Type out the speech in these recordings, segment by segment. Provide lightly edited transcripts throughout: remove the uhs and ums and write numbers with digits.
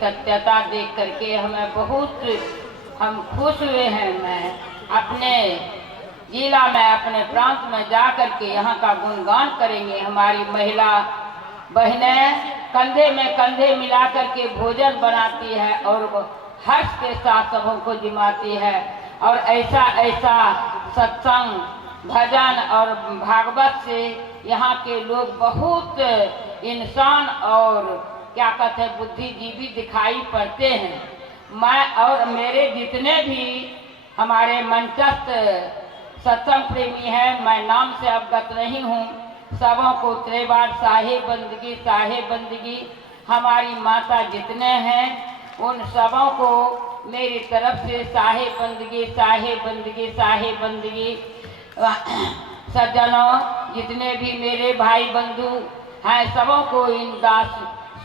सत्यता देख करके हमें बहुत हम खुश हुए हैं। मैं अपने जिला में अपने प्रांत में जा करके यहाँ का गुणगान करेंगे। हमारी महिला बहनें कंधे में कंधे मिला करके भोजन बनाती है और हर्ष के साथ सबों को जिमाती है। और ऐसा ऐसा सत्संग भजन और भागवत से यहाँ के लोग बहुत इंसान और क्या कहते हैं बुद्धिजीवी दिखाई पड़ते हैं। मैं और मेरे जितने भी हमारे मंचस्थ सत्संग प्रेमी हैं, मैं नाम से अवगत नहीं हूँ, सबों को त्रिवार साहेब बंदगी हमारी माता जितने हैं उन सबों को मेरी तरफ से साहेब बंदगी। सज्जनों जितने भी मेरे भाई बंधु हैं सबों को इन दास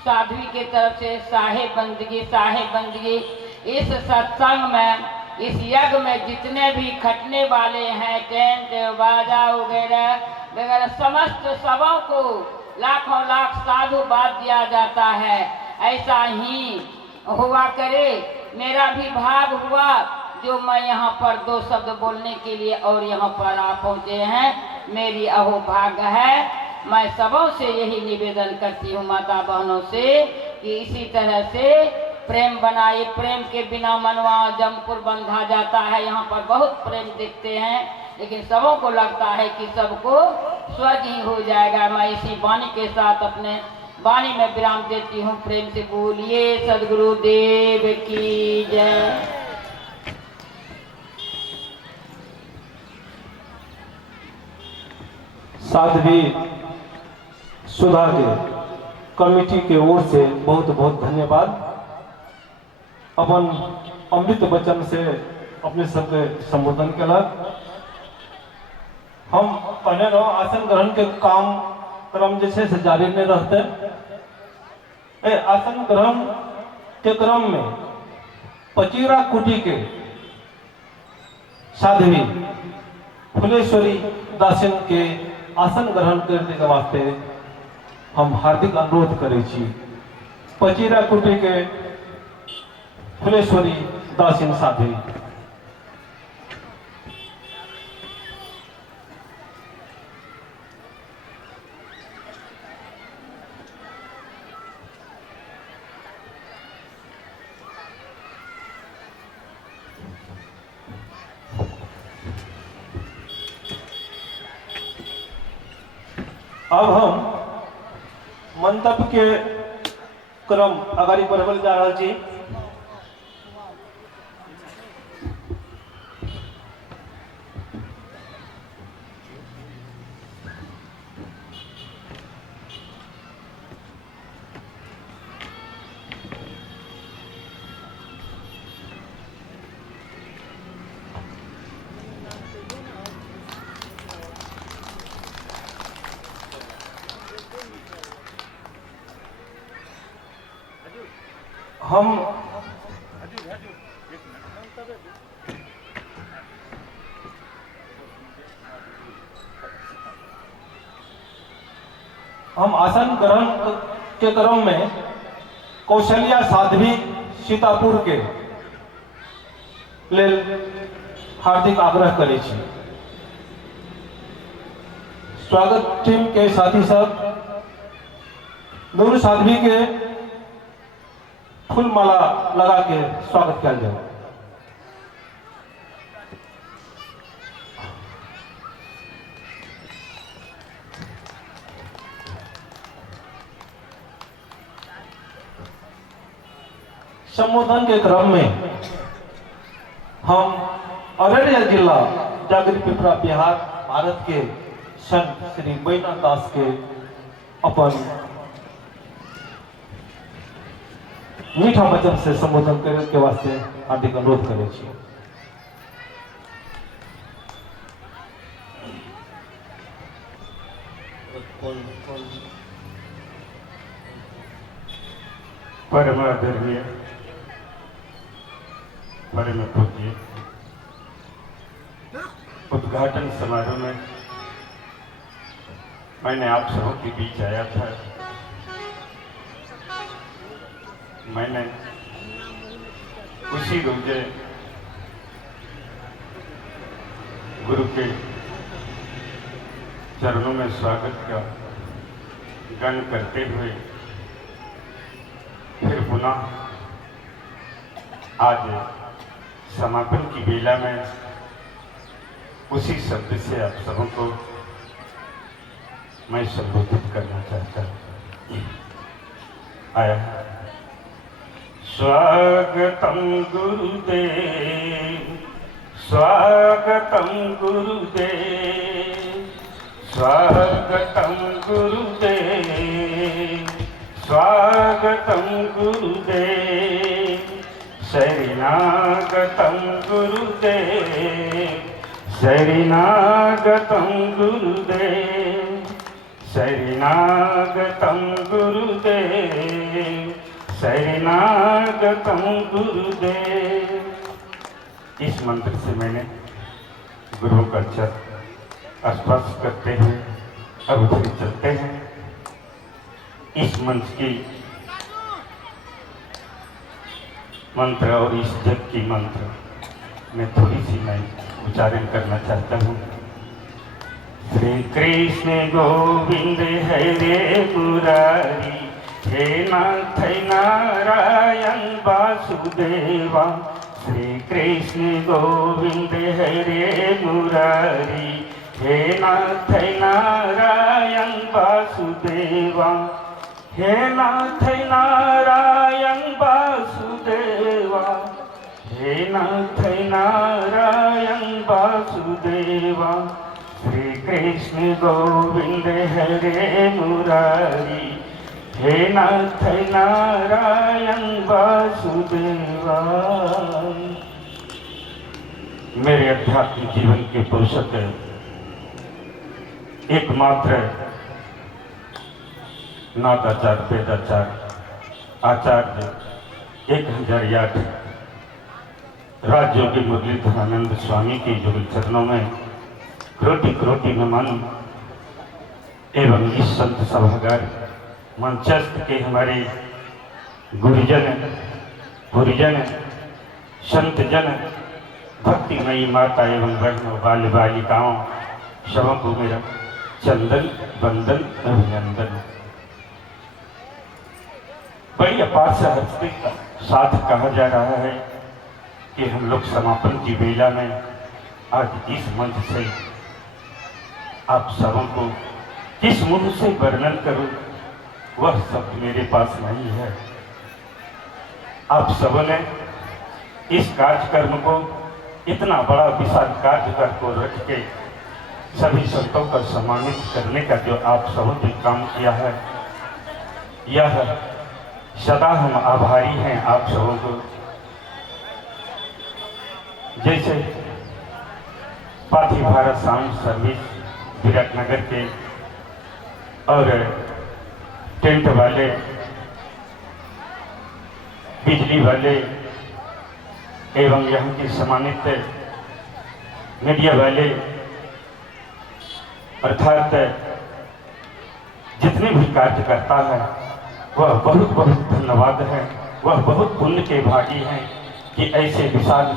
साध्वी के तरफ से साहेब बंदगी। इस सत्संग में इस यज्ञ में जितने भी खटने वाले हैं टेंट बाजा वगैरह समस्त सबों को लाखों लाख साधुवाद दिया जाता है। ऐसा ही हुआ करे। मेरा भी भाग हुआ जो मैं यहाँ पर दो शब्द बोलने के लिए और यहाँ पर आ पहुँचे हैं। मेरी अहो भाग्य है। मैं सबों से यही निवेदन करती हूँ माता बहनों से कि इसी तरह से प्रेम बनाए। प्रेम के बिना मनवा जमपुर बंधा जाता है। यहाँ पर बहुत प्रेम देखते हैं लेकिन सबों को लगता है कि सबको स्वर्ग ही हो जाएगा। मैं इसी वाणी के साथ अपने वाणी में विराम देती हूँ। प्रेम से बोलिए सदगुरु देव की जय। साध्वी सुधा के कमेटी के ओर से बहुत बहुत धन्यवाद। अपन अमृत वचन से अपने सबके संबोधन केलक। हम पहले रहो आसन ग्रहण के काम क्रम जैसे से जारी नहीं रहते। आसन ग्रहण के क्रम में पचीरा कुटी के साध्वी फुलेश्वरी दासिन के आसन ग्रहण करने के वास्ते हम हार्दिक अनुरोध करै छी। पचीरा कुटी के फुलेश्वरी दासिन साध्वी। अब हम मंतव्य के क्रम अगाड़ी बढ़ल जा रहा छी। हम आसन ग्रहण के क्रम में कौशल्या साध्वी सीतापुर के लेल हार्दिक आग्रह करे छी। स्वागत टीम के साथी सब दोनों साध्वी के फूल माला लगा के स्वागत किया जाए। संबोधन के क्रम में हम अररिया जिला जागृत पिपरा बिहार भारत के संत श्री बैनाथ दास के अपन मीठा वचन से संबोधन करे के वास्ते हार्दिक अनुरोध करे छी। परम आदरणीय परम पूज्य उद्घाटन समारोह में मैंने आप सबों के बीच आया था। मैंने उसी रोजे गुरु के चरणों में स्वागत का गण करते हुए फिर पुनः आज समापन की बेला में उसी शब्द से आप सबों को मैं संबोधित करना चाहता हूँ। आया स्वागतम गुरुदेव, स्वागतम गुरुदेव, स्वागतम गुरुदेव, स्वागतम गुरुदेव, शरणागतम गुरुदेव, शरणागतम गुरुदेव, शरणागतम गुरुदेव, शरणागतम गुरुदेव। इस मंत्र से मैंने गुरु का चरण स्पर्श करते हुए अब फिर चलते हैं। इस मंच की मंत्र और इस जग की मंत्र में थोड़ी सी मैं उच्चारण करना चाहता हूँ। श्री कृष्ण गोविंद हरे मुरारी, हे नाथ नारायण वासुदेवा। श्री कृष्ण गोविंद हरे मुरारी, हे नाथ नारायण वासुदेवा, हे नाथ नारायण वासुदेवा, हे नाथ नारायण वासुदेवा। श्री कृष्ण गोविंद हरे मुरारी, हे नाथ नारायण वासुदेवा। मेरे अध्यात्मिक जीवन के पोषक एकमात्र नादाचार वेदाचार आचार्य 1008 राजयोगी मुरलीधरानंद स्वामी के जो चरणों में कोटि कोटि नमन एवं इस संत सभागार मंचस्थ के हमारे गुरुजन गुरुजन संतजन भक्तिमयी माता एवं बहनों बाल बालिकाओं सबों को मेरा चंदन वंदन अभिनंदन। बड़ी अपार से हस्ती का साथ कहा जा रहा है कि हम लोग समापन की बेला में आज इस मंच से आप सबों को किस मुंह से वर्णन करूं, वह शब्द मेरे पास नहीं है। आप सबों ने इस कार्यक्रम को इतना बड़ा विशाल कार्यक्रम को रख के सभी संतों को सम्मानित करने का जो आप सबों ने काम किया है, यह सदा हम आभारी हैं आप सबों को। जैसे पाथी भारत साउंड सर्विस विराटनगर के और टेंट वाले, बिजली वाले एवं यहाँ के सम्मानित मीडिया वाले, अर्थात जितने भी कार्यकर्ता हैं वह बहुत बहुत धन्यवाद है। वह बहुत पुण्य के भागी हैं कि ऐसे विशाल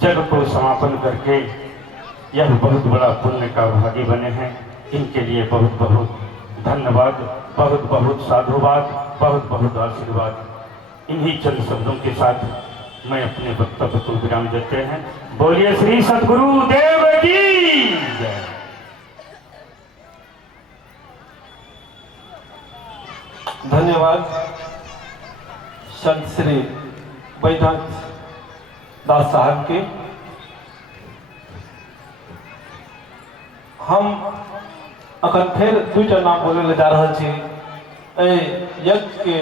जग को समापन करके यह बहुत बड़ा पुण्य का भागी बने हैं। इनके लिए बहुत बहुत धन्यवाद, बहुत बहुत साधुवाद, बहुत बहुत आशीर्वाद। इन्हीं चंद शब्दों के साथ मैं अपने वक्तव्य को विराम देते हैं। बोलिए श्री सद्गुरु देव की जय। धन्यवाद संत श्री बैजनाथ दास साहब के। हम अखन फिर दूटा नाम बोले ले जा रहा छी। यज्ञ के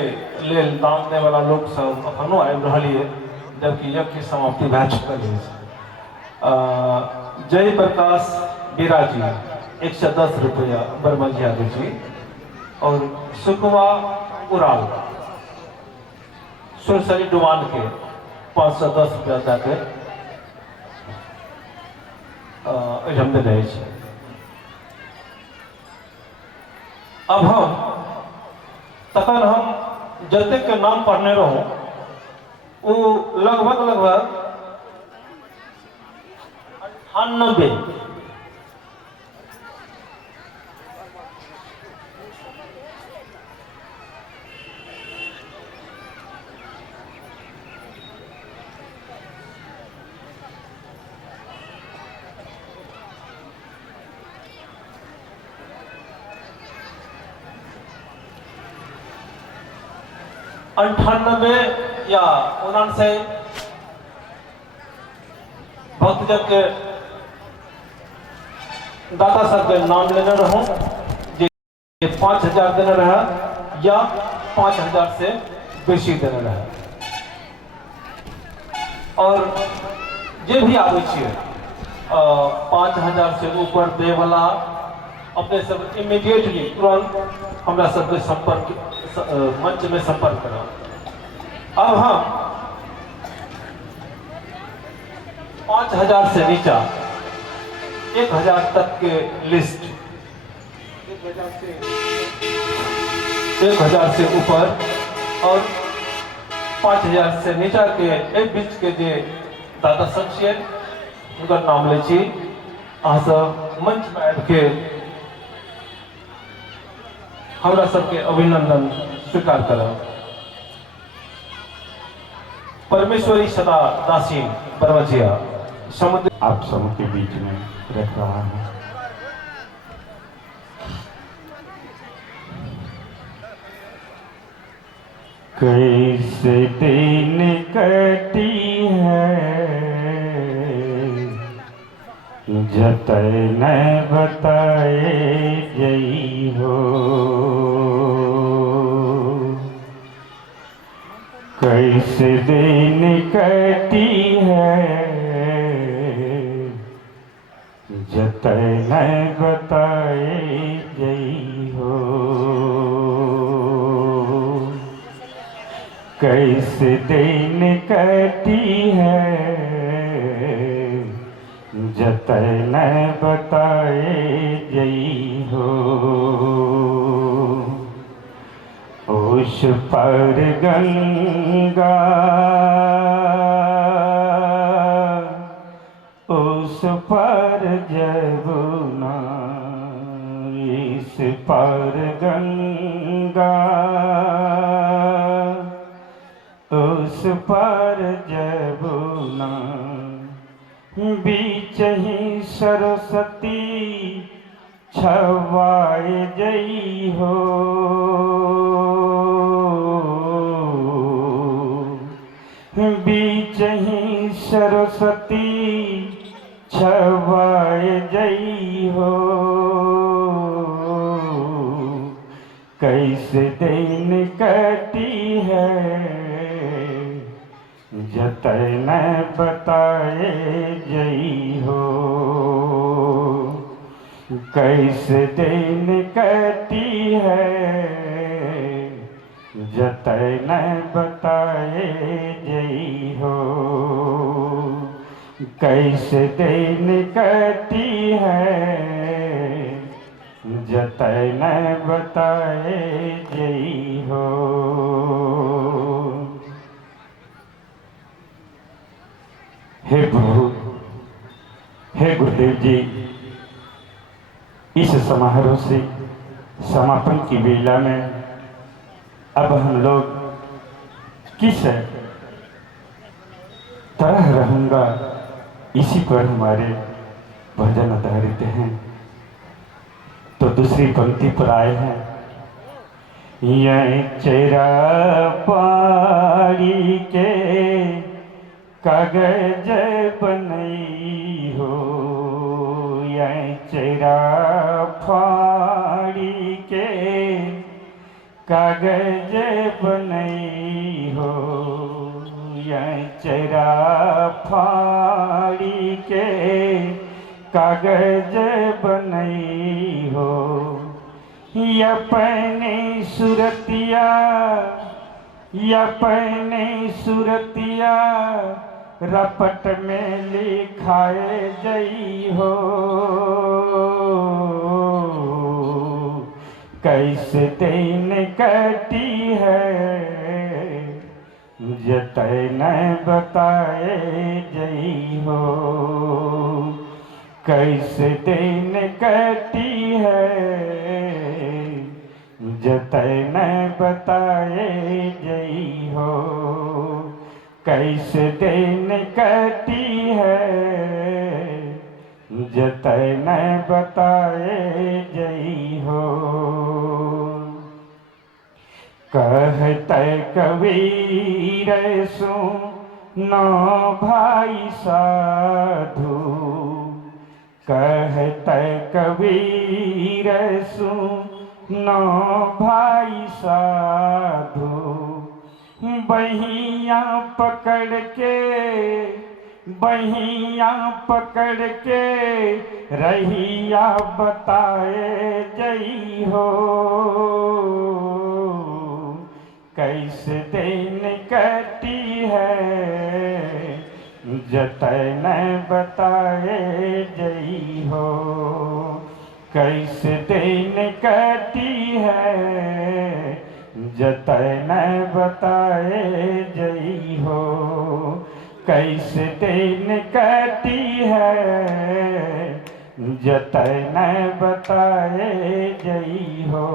लेल दान दे वाला लोग सब अखनो आबि रहल है, जबकि यज्ञ की समाप्ति भए चुकल है। जय प्रकाश बिराजी 110 रुपया बरमजिया जी, और सुकवा उराल सुरसरी डुमान के 510 रुपया जाके हम दे रहे हैं। अब हम तखन हम जते के नाम पढ़ने रहूं वो लगभग 98 या 99 भक्तजन के दाता साहब के नाम लेने रहूं जे 5000 देने रहा या 5000 से बेसी देने रहा। और जे भी आवे छे 5000 से ऊपर दे वाला अपने सब इमीडिएटली तुरंत हमरा सबके संपर्क मंच में संपर्क करो। अब हम 5000 से नीचा 1000 तक के लिस्ट 1000 से ऊपर और 5000 से नीचा के एक बीच के जे दादा सब छियै उनका नाम ले छी। अहाँ सब मंच में आबि के हमरा सबके अभिनंदन स्वीकार करब। परमेश्वरी सदा दासीन बरवजिया समुद्र आप सबों के बीच में रख रहा हूँ। कैसे दिन कटी है जतय न बताए जई हो। कैसे दिन कटी है जतय न बताए जई हो। कैसे दिन कटी है जतय न बताए जई हो। उस पर गंगा उस पर जमुना इस पर गंगा उस पर जमुना बीच ही सरस्वती छवाए जई हो। बीच ही सरस्वती छवाए जई हो। कैसे दिन कटी है जतय न बताए जई हो। कैसे दिन कटी है जतय न बताए जई हो। कैसे दिन कटी है जतय न बताए जई हो। हे प्रभु, हे गुरुदेव जी, इस समारोह से समापन की बेला में अब हम लोग किस तरह रहूंगा इसी पर हमारे भजन आधारित हैं। तो दूसरी पंक्ति पर आए हैं। यह चेरा पारी के कागज बनई हो। यह चेरा फाड़ी के कागज बनई हो। यह चेरा फाड़ी के कागज बनई हो। अपने सुरतिया रपट में लिखाए जई हो। कैसे दिन कटी है जतय न बताए जई हो। कैसे दिन कटी है जतय न बताए जई हो। कैसे दिन कटी है जतय न बताए जई हो। कहते कबीर सुनो भाई साधु। कहते कबीर सुनो भाई साधु। बहिया पकड़ के रहिया बताए जई हो। कैसे दिन कटी है जतय न बताए जई हो। कैसे दिन कटी है जतय न बताए जई हो। कैसे दिन कटी है जतय न बताए जई हो।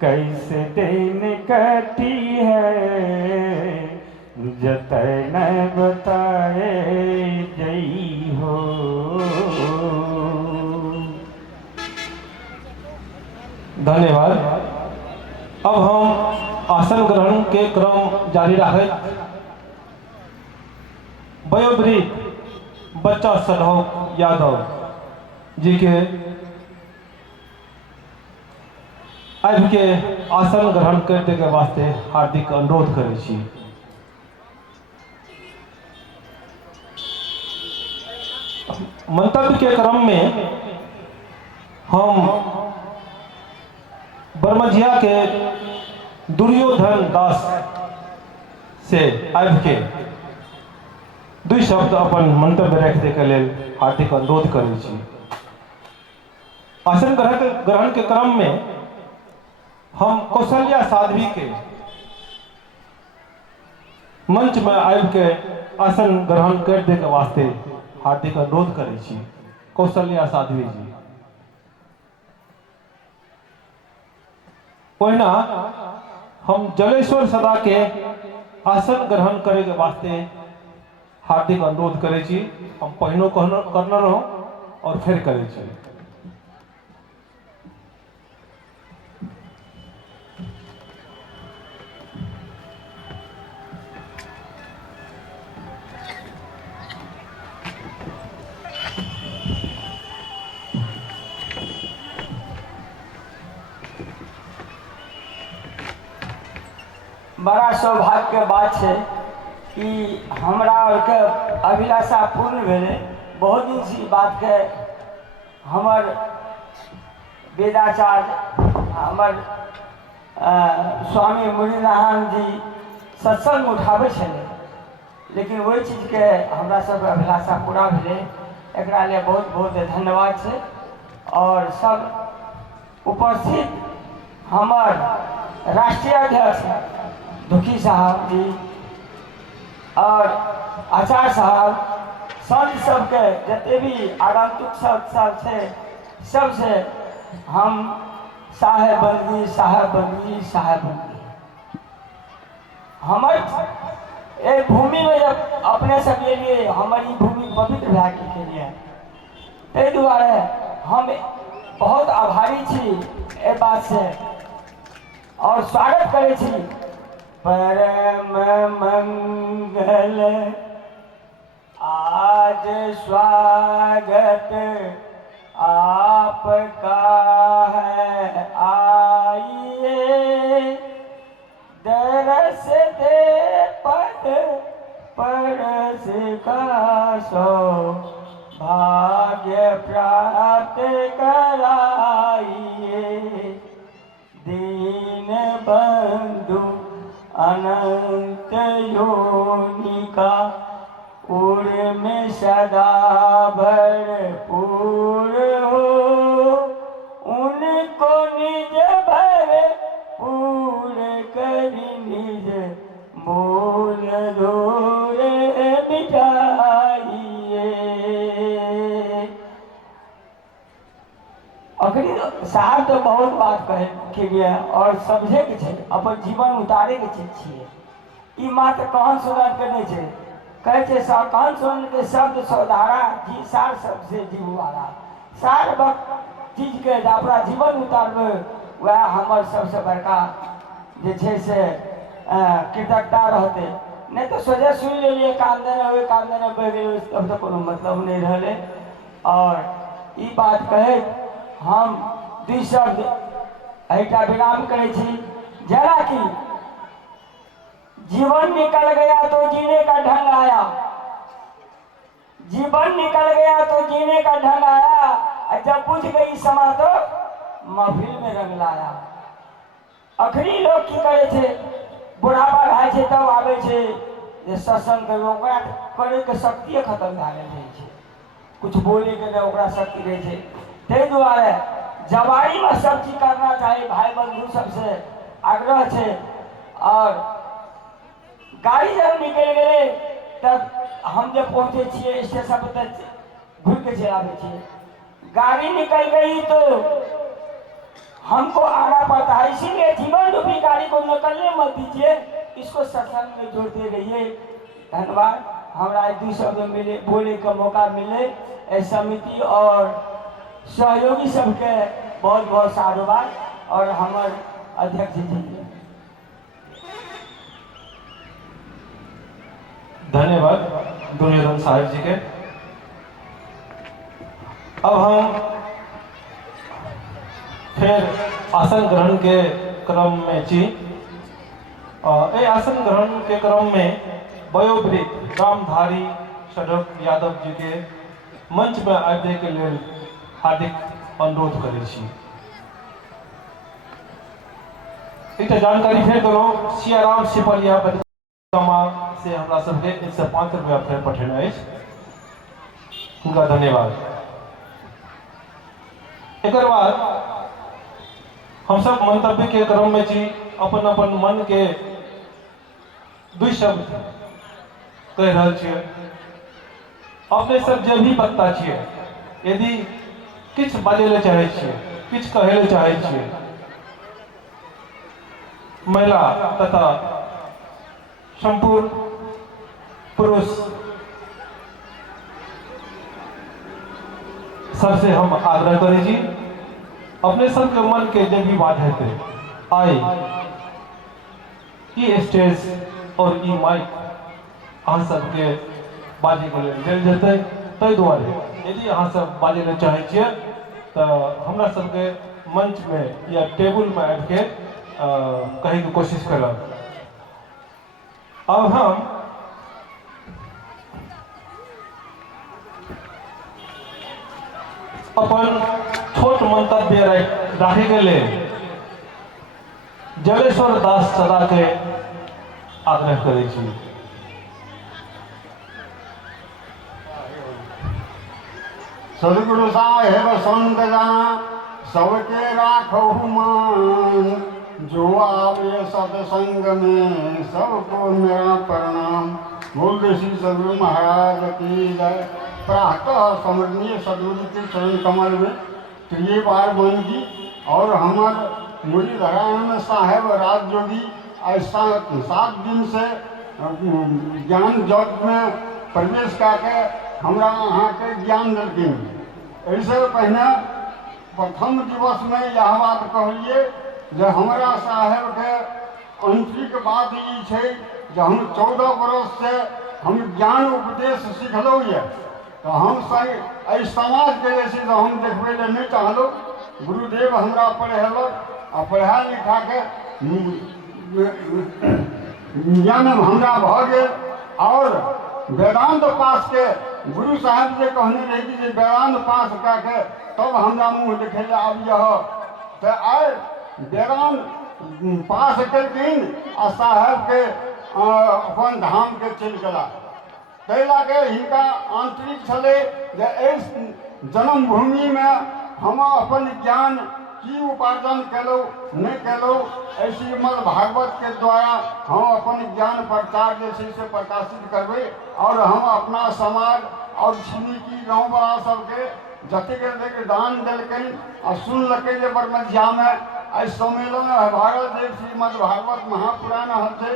कैसे दिन कटी है जतय न बताए जई हो। धन्यवाद। अब हम आसन ग्रहण के क्रम जारी रखें। वयोवृद्ध बच्चा सनोक यादव जी के आबि के आसन ग्रहण करने के वास्ते हार्दिक अनुरोध करै छी। मंतव्य के क्रम में हम बरमझिया के दुर्योधन दास से आबि के दू शब्द अपन मंतव्य रखने के लिए हार्दिक अनुरोध करै छी। आसन ग्रहण के क्रम में हम कौशल्या साध्वी के मंच में आबि के आसन ग्रहण करने के वास्ते हार्दिक अनुरोध करै छी। कौशल्या साध्वी जी पहिना हम जलेश्वर सदा के आसन ग्रहण करे के वास्ते हार्दिक अनुरोध करै छी। हम पहिनो करना रहो और फिर करै छी। बड़ा सौभाग्य के बात है कि हमरा आरके अभिलाषा पूर्ण भेलै। बहुत दिन से बात के हमर वेदाचार्य हमर स्वामी मुरलीनारायण जी सत्संग उठाबै छलै, लेकिन वही चीज के हमरा सबके अभिलाषा पूरा भेलै। एकरा लिए बहुत बहुत धन्यवाद छै। और सब उपस्थित हमर राष्ट्रीय अध्यक्ष दुखी साहब जी और आचार्य साहब, संत सबके जते भी आगंतुक सब है, सबसे हम साहेब बंदगी हमर एक भूमि में जब अपने सब लिए हमारी भूमि पवित्र भए के लिए, ताहि दुआरे हम बहुत आभारी छी ए बात से और स्वागत करे छी। परम मंगल आज स्वागत आपका है, आइए दरस दे पद परस का सो भाग्य प्राप्त कराइए। दीन बंधु अनंत योनि का उर में सदा भरपूर हो, उनको निज भरपूर कर निज मूल साहब तो बहुत बात कहे के लिए और समझे के छै, अपन जीवन उतारे के चीज छियै। ई मात्र कहन सुनन के नहीं छै, कहे छै कहन सुनन के शब्द सौधारा जी सार सबसे जीववाला। सार चीज के अपना जीवन उतारबै वह हमर सबसे बड़का जे छै से कृतज्ञता रहते। नहीं तो सोचे सुन लेलिए काम देने हुए काम देने बढ़ गए, तब तो कोनो मतलब नहीं रहे। और ई बात कहे हम दू शब्द एटा विराम करे छी। जरा कि जीवन निकल गया तो जीने का ढंग आया, जीवन निकल गया तो जीने का ढंग आया, जब बुझ गई समा तो महफिल में रंग लाया। अखरी लोग की करे छे, बुढ़ापा भाई छे तब आवे छे जे सत्संग करे के शक्ति खत्म भए गेल छै, कुछ बोले के नहीं ओकरा शक्ति रहे छे। ताहि दुआरे जवानी में सब चीज करना चाहिए, भाई बंधु सबसे आग्रह छे। और गाड़ी जब निकल गए तब हम जब पहुंचे छे स्टेशन पर तक घूर के चलावे छे, गाड़ी निकल गई तो हमको आना पड़ता है। इसीलिए जीवन रूपी गाड़ी को निकलने मत दीजिए, इसको सत्संग में जोड़ते रहिए। धन्यवाद। हमारा एक दूसरे में मिले बोले का मौका मिले, समिति और सहयोगी सबके बहुत बहुत साधुवाद। और हमारे अध्यक्ष जी धन्यवाद दुर्योधन साहब जी के। अब हम फिर आसन ग्रहण के क्रम में छी। आसन ग्रहण के क्रम में वयोवृद्ध रामधारी सड़क यादव जी के मंच में आबे के लिए हार्दिक अनुरोध करे छी। एकटा जानकारी फेर करो, सियाराम सिपलिया परिक्रमा से हमरा सबके 105 रुपया फेर पठेने अछि, उनका धन्यवाद। एक बाद हम सब मंतव्य के क्रम में छी। अपन अपन मन के दू शब्द कह रहा छियै। अपने सब जे भी वक्ता छियै, यदि किछ बाजे ले चाहे छियै, किछ कहे ले चाहे छियै, महिला तथा संपूर्ण पुरुष सबसे हम आग्रह करे छी, अपने सबके मन के जब भी बात हेतै आई ई स्टेज और ई माइक अहाँ सबके बाजे के लेल देल जेतै। ताहि दुआरे यदि अहाँ सब बाजे ले चाहे छियै तो हमरा सबके मंच में या टेबुल में आबि के कहे के कोशिश करब। अब हम अपन छोट मंतव्य राखे के लिए जगेश्वर दास सदा के आग्रह करे छी। सदगुरु साहेब संत जना सबके राखहु मान, जो आवे सत्संग में सबको मेरा प्रणाम। बोल श्री सदगुरु महाराज की जय। प्रातः स्मरणीय सदगुरु के चरण कमल में प्रिय बार बंदी और हमार मुरलीधरानंद साहेब राजयोगी ऐसा 7 दिन से ज्ञान जगत में प्रवेश करके हमरा अहाँ के ज्ञान दिलखिन। ऐसे पहले प्रथम दिवस में यह बात कहलिए जे हमरा साहेब के आंतरिक बात ई छै जे हम 14 बरस से हम ज्ञान उपदेश सिखलहुँ ये, तो हम सही समाज के जे छै हम देखबे ले नहीं चाहलहुँ। गुरुदेव हमरा पढ़ेलक आ पढ़ा लिखा के ज्ञान हमरा भऽ गेल। और वेदांत पास के गुरु साहब जे कहने रही कि वेदांत पास करके तब हमरा मुँह देखे ले आबिय। तो आइ वेदांत पास केलखिन आ साहब के अपन धाम के चलि गेला। ताहि लऽ हिनका आंतरिक छलै जे एहि जन्मभूमि में हम अपन ज्ञान की उपार्जन केलहुँ नहीं केलहुँ, श्रीमद् भागवत के द्वारा हम अपन ज्ञान प्रचार जे छै से प्रकाशित करबै। और हम अपना समाज और छिमेकी गाँव वाला सबके जतेक जतेक दान देलकनि आ सुनलकै जे बरमझियामे एहि सम्मेलन भारत देव श्रीमद् भागवत महापुराण हथे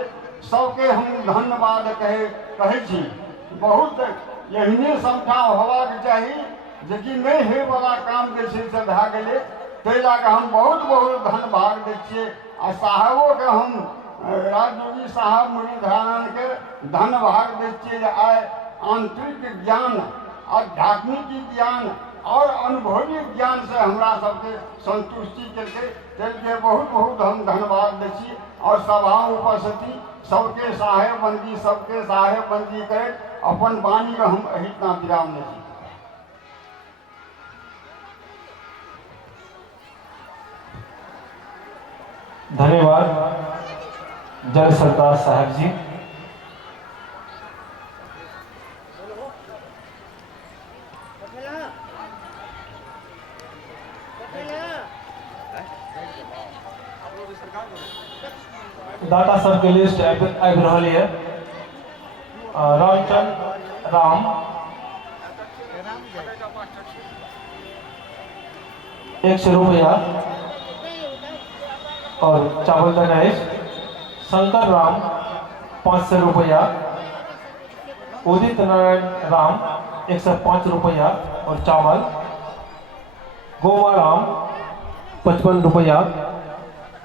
सबके हम धन्यवाद कहै छी। बहुत एहने समठा होबाक चाही जेकि नहि होयवला काम जे छै से भए गेलै, ताहि लए कऽ हम बहुत बहुत धन्यवाद दै छियै। आ साहबोके हम राजयोगी साहब मुरलीधरानंदके धन्यवाद दै छियै जे आइ आंतरिक ज्ञान, आध्यात्मिक ज्ञान और अनुभवी ज्ञान से हमरा सबके संतुष्टि केलकै, ताहिके बहुत बहुत हम धन्यवाद दै छी। और सभा उपस्थिति सबके साहेब बंदी, सबके साहेब बंदी करैत अपन वाणीके हम एहिठिना विराम दै छी। धन्यवाद जय सरदार साहब जी। दाता सबके लिस्ट आबि रहल है। रामचंद्र राम 100 रुपया और चावल गणेश। शंकर राम 500 रुपया। उदित नारायण राम 105 रुपया और चावल। गोवा राम 55 रुपया।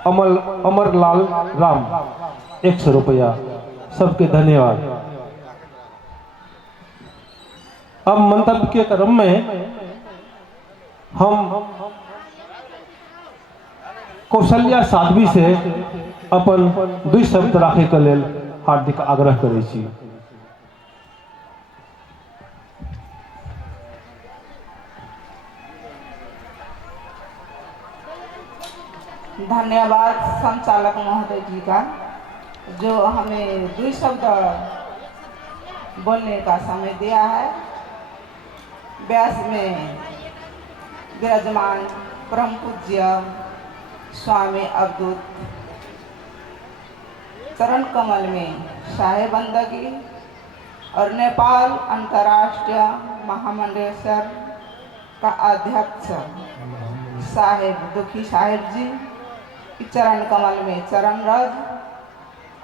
अमरलाल राम 100 रुपया। सबके धन्यवाद। अब मंतव्य के क्रम में हम कौशल्या साध्वी से अपन 2 शब्द राखे के लेल हार्दिक आग्रह करै छी। धन्यवाद संचालक महोदय जी का, जो हमें 2 शब्द बोलने का समय दिया है। व्यास में विराजमान परम पूज्य स्वामी अवधूत चरण कमल में शाहे बंदगी और नेपाल अंतर्राष्ट्रीय महामंडलेश्वर का अध्यक्ष साहेब दुखी साहेब जी की चरण कमल में चरण रज,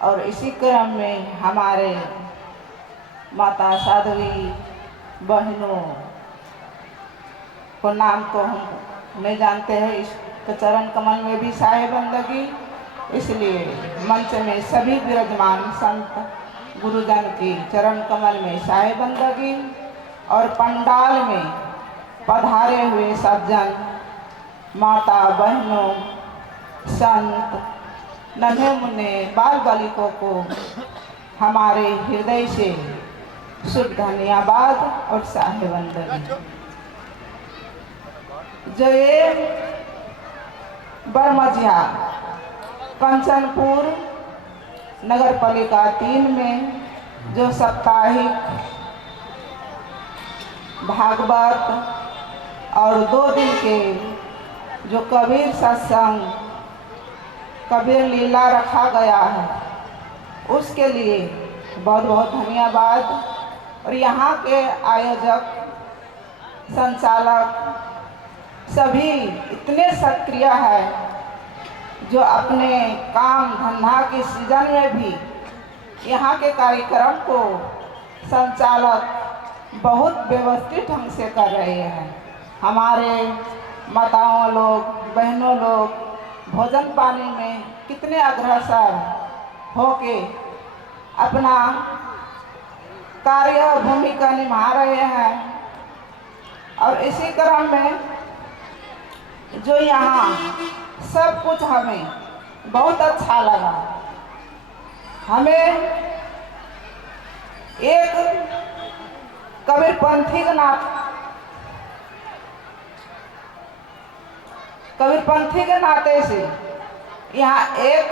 और इसी क्रम में हमारे माता साध्वी बहनों को नाम तो हम नहीं जानते हैं, इस चरण कमल में भी शाहे बंदगी, इसलिए मंच में सभी विराजमान संत गुरुजन की चरण कमल में शाहे बंदगी और पंडाल में पधारे हुए सज्जन माता बहनों संत नन्हे मुन्ने बाल बालिकों को हमारे हृदय से शुभ धन्यवाद और शाहे बंदगी। जो ये बरमझिया कंचनपुर नगर पालिका 3 में जो साप्ताहिक भागवत और 2 दिन के जो कबीर सत्संग कबीर लीला रखा गया है, उसके लिए बहुत बहुत धन्यवाद। और यहाँ के आयोजक संचालक सभी इतने सक्रिय है, जो अपने काम धंधा के सीजन में भी यहाँ के कार्यक्रम को संचालक बहुत व्यवस्थित ढंग से कर रहे हैं। हमारे माताओं लोग, बहनों लोग भोजन पानी में कितने अग्रसर होके अपना कार्य भूमिका निभा रहे हैं। और इसी क्रम में जो यहाँ सब कुछ हमें बहुत अच्छा लगा। हमें एक कबीरपंथी के नाते से यहाँ एक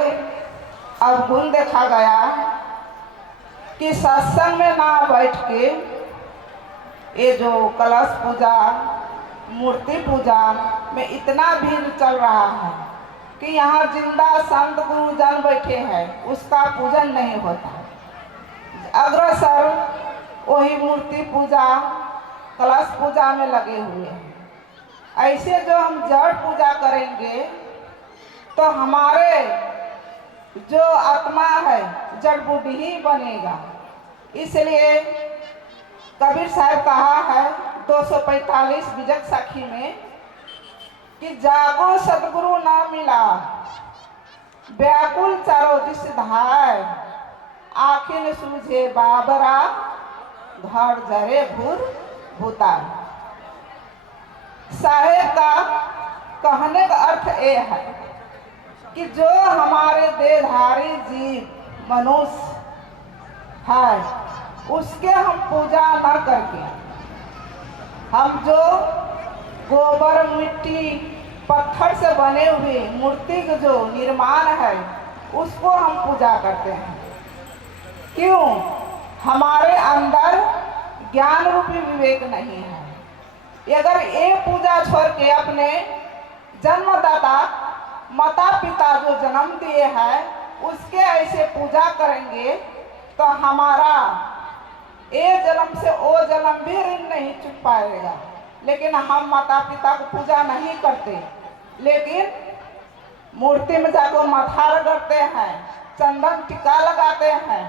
अवगुण देखा गया कि सत्संग में ना बैठ के ये जो कलश पूजा, मूर्ति पूजा में इतना भीड़ चल रहा है कि यहाँ जिंदा संत गुरुजन बैठे हैं, उसका पूजन नहीं होता। अग्रसर वही मूर्ति पूजा, कलश पूजा में लगे हुए हैं। ऐसे जो हम जड़ पूजा करेंगे तो हमारे जो आत्मा है जड़ बूढ़ी ही बनेगा। इसलिए कबीर साहब कहा है 245 विजक साखी में कि जागो सदगुरु ना मिला, व्याकुल चारों दिश धाय, आखिर सूझे बाबरा, घर जरे भूर भूता। साहेब का कहने का अर्थ ये है कि जो हमारे देहधारी जीव मनुष्य है उसके हम पूजा ना करके, हम जो गोबर मिट्टी पत्थर से बने हुए मूर्ति का जो निर्माण है उसको हम पूजा करते हैं। क्यों? हमारे अंदर ज्ञान रूपी विवेक नहीं है। अगर ये पूजा छोड़ के अपने जन्मदाता माता पिता जो जन्म दिए हैं उसके ऐसे पूजा करेंगे तो हमारा ये जन्म से वो जन्म भी ऋण नहीं चुक पाएगा। लेकिन हम माता पिता को पूजा नहीं करते, लेकिन मूर्ति में जाकर माथा रगड़ते हैं, चंदन टीका लगाते हैं।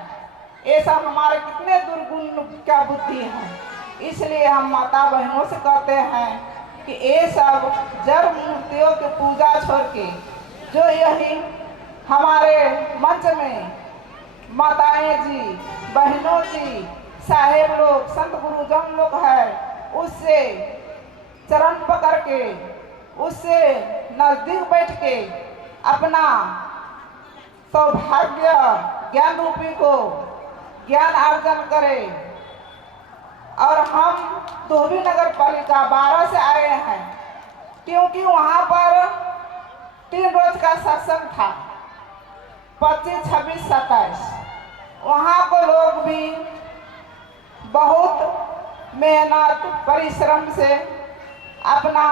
ये सब हमारे कितने दुर्गुण क्या बुद्धि है। इसलिए हम माता बहनों से कहते हैं कि ये सब जड़ मूर्तियों की पूजा छोड़ के जो यही हमारे मंच में माताएं जी, बहनों जी, साहेब लोग, संत गुरुजन लोग है, उससे चरण पकड़ के, उससे नजदीक बैठ के अपना सौभाग्य ज्ञान रूपी को ज्ञान अर्जन करें। और हम धोबी नगर पालिका 12 से आए हैं, क्योंकि वहाँ पर 3 रोज का सत्संग था, 25, 26, 27। वहाँ को लोग भी बहुत मेहनत परिश्रम से अपना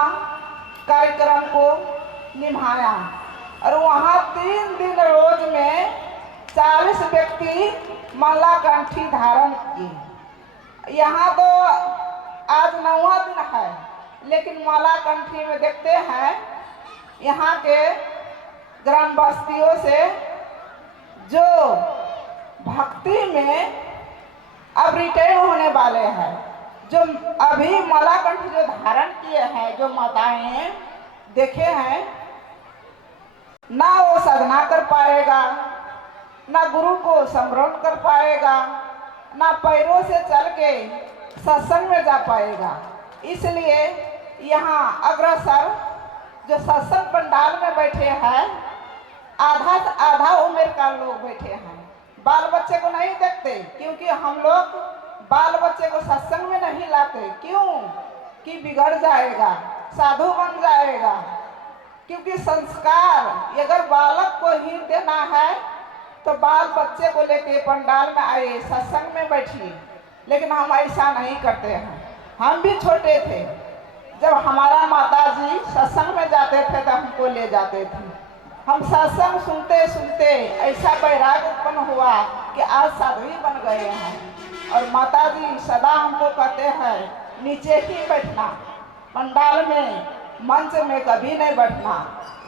कार्यक्रम को निभाया। और वहाँ 3 दिन रोज में 40 व्यक्ति माला कंठी धारण किए। यहाँ तो आज 9वां दिन है, लेकिन माला कंठी में देखते हैं यहाँ के ग्राम बस्तियों से जो भक्ति में अब रिटायर होने वाले हैं, जो अभी माला कंठी जो धारण किए हैं, जो माताएं देखे हैं, ना वो साधना कर पाएगा, ना गुरु को स्मरण कर पाएगा, ना पैरों से चल के सत्संग में जा पाएगा। इसलिए यहाँ अग्रसर जो सत्संग पंडाल में बैठे हैं, आधा उम्र का लोग बैठे हैं। बाल बच्चे को नहीं देखते, क्योंकि हम लोग बाल बच्चे को सत्संग में नहीं लाते। क्यों? कि बिगड़ जाएगा, साधु बन जाएगा। क्योंकि संस्कार अगर बालक को ही देना है तो बाल बच्चे को लेके पंडाल में आए, सत्संग में बैठिए। लेकिन हम ऐसा नहीं करते हैं। हम भी छोटे थे, जब हमारा माताजी सत्संग में जाते थे तो हमको ले जाते थे। हम सत्संग सुनते सुनते ऐसा वैराग्य उत्पन्न हुआ कि आज साध्वी बन गए हैं। और माताजी सदा हमको कहते हैं नीचे ही बैठना, पंडाल में, मंच में कभी नहीं बैठना।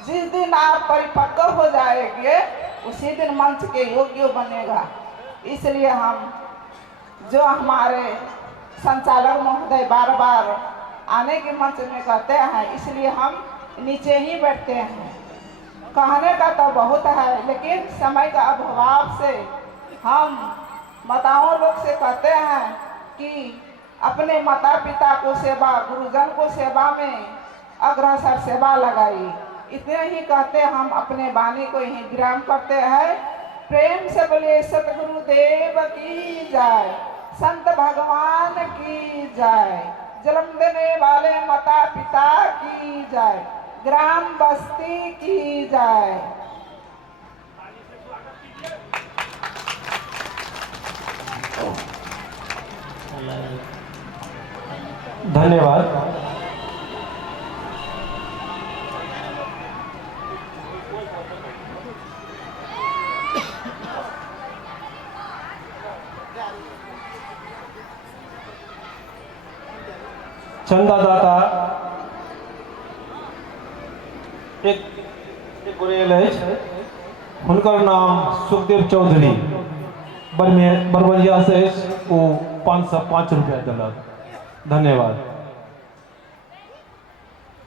जिस दिन आप परिपक्व हो जाएंगे उसी दिन मंच के योग्य बनेगा। इसलिए हम जो हमारे संचालक महोदय बार बार आने के मंच में कहते हैं, इसलिए हम नीचे ही बैठते हैं। कहने का तो बहुत है, लेकिन समय का अभाव से हम माताओं लोग से कहते हैं कि अपने माता पिता को सेवा, गुरुजन को सेवा में अग्रसर सेवा लगाई। इतने ही कहते हम अपने वाणी को यही विराम करते हैं। प्रेम से बोले सतगुरु देव की जय, संत भगवान की जय, जन्म देने वाले माता पिता की जय, ग्राम बस्ती की जय। धन्यवाद। चंदादाता एक गुरेल अछि, हुनकर नाम सुखदेव चौधरी बरबरिया से अछि, वो 505 रुपया देलक। धन्यवाद।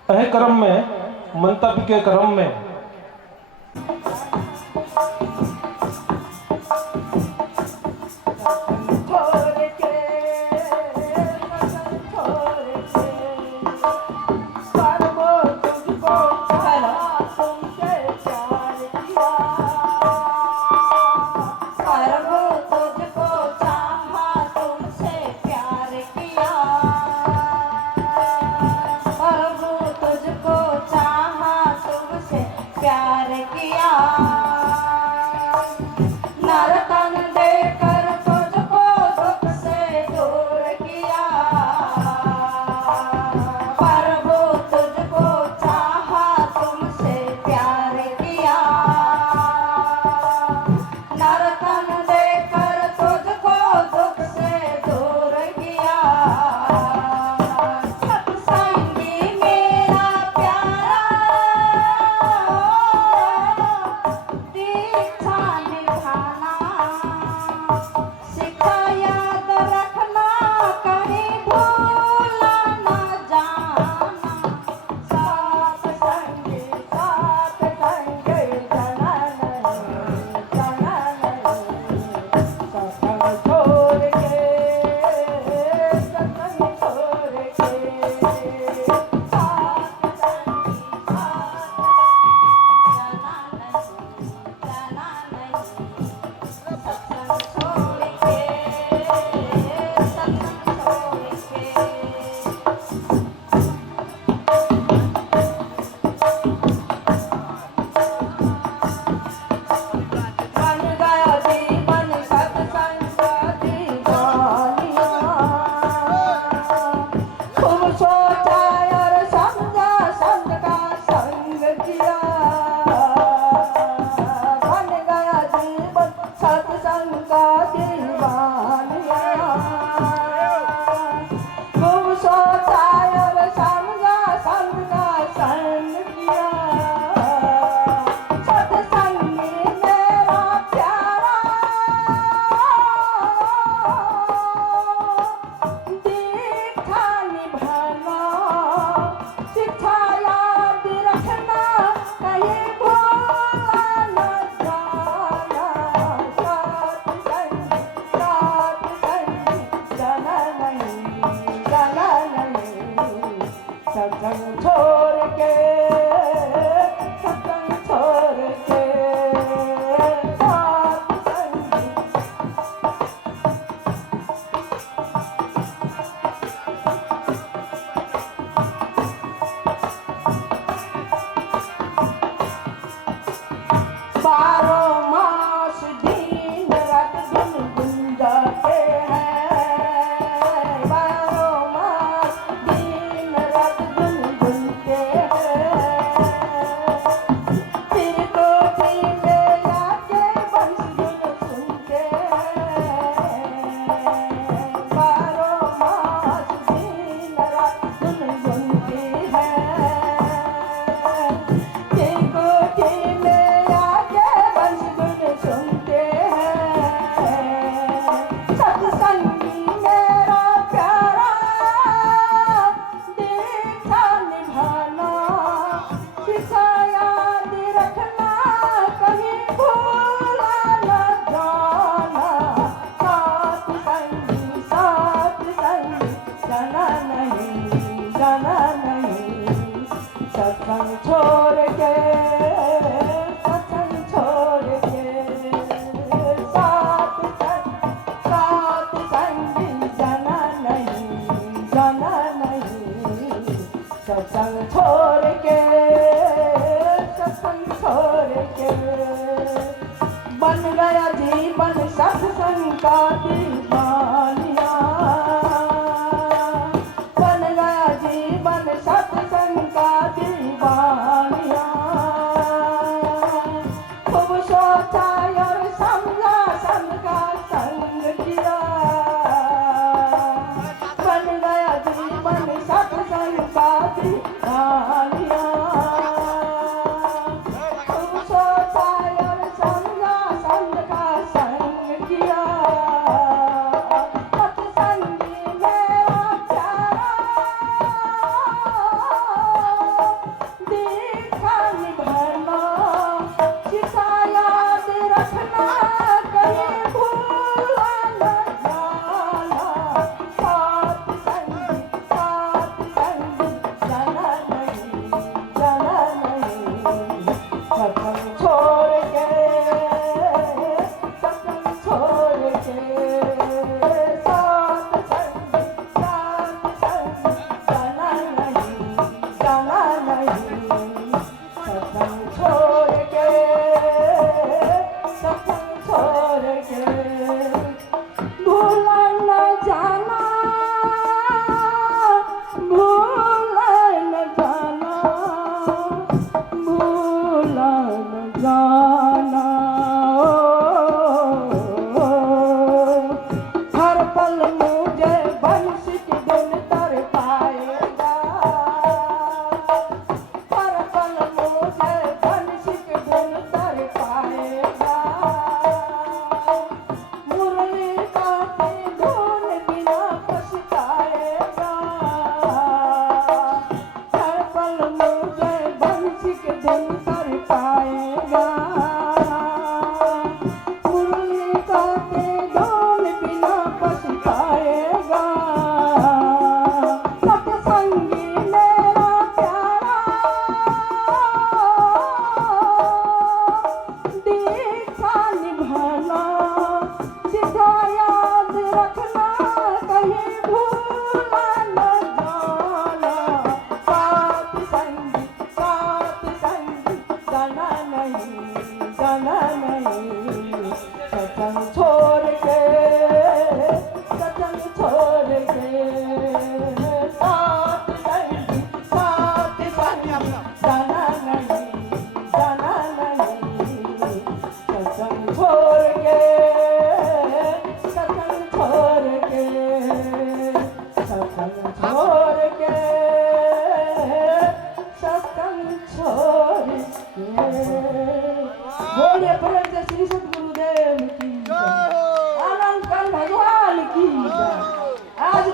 एहि क्रम में मंतव्य के क्रम में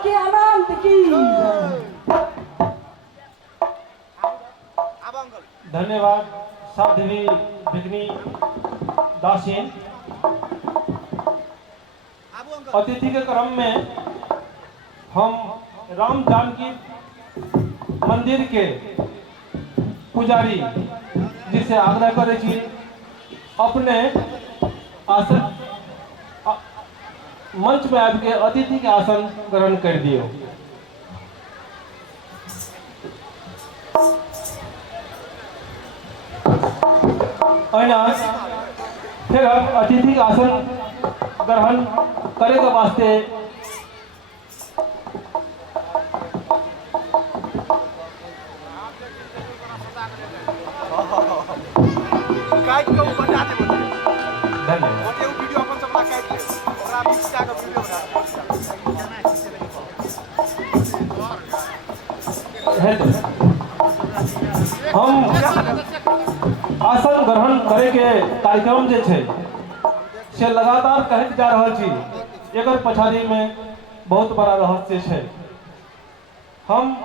के अनंत की धन्यवाद साध्वी विघ्नी दासीन। अतिथि के क्रम में हम राम जानकी मंदिर के पुजारी जी से आग्रह करे छी अपने आसन मंच में आबि के अतिथि के आसन ग्रहण कर दियो। अहिना फिर हम अतिथि के आसन ग्रहण करे के वास्ते हम आसन ग्रहण करे के कार्यक्रम जे छै से लगातार कहते जा रहल छी। एकर पछाड़ी में बहुत बड़ा रहस्य छै। हम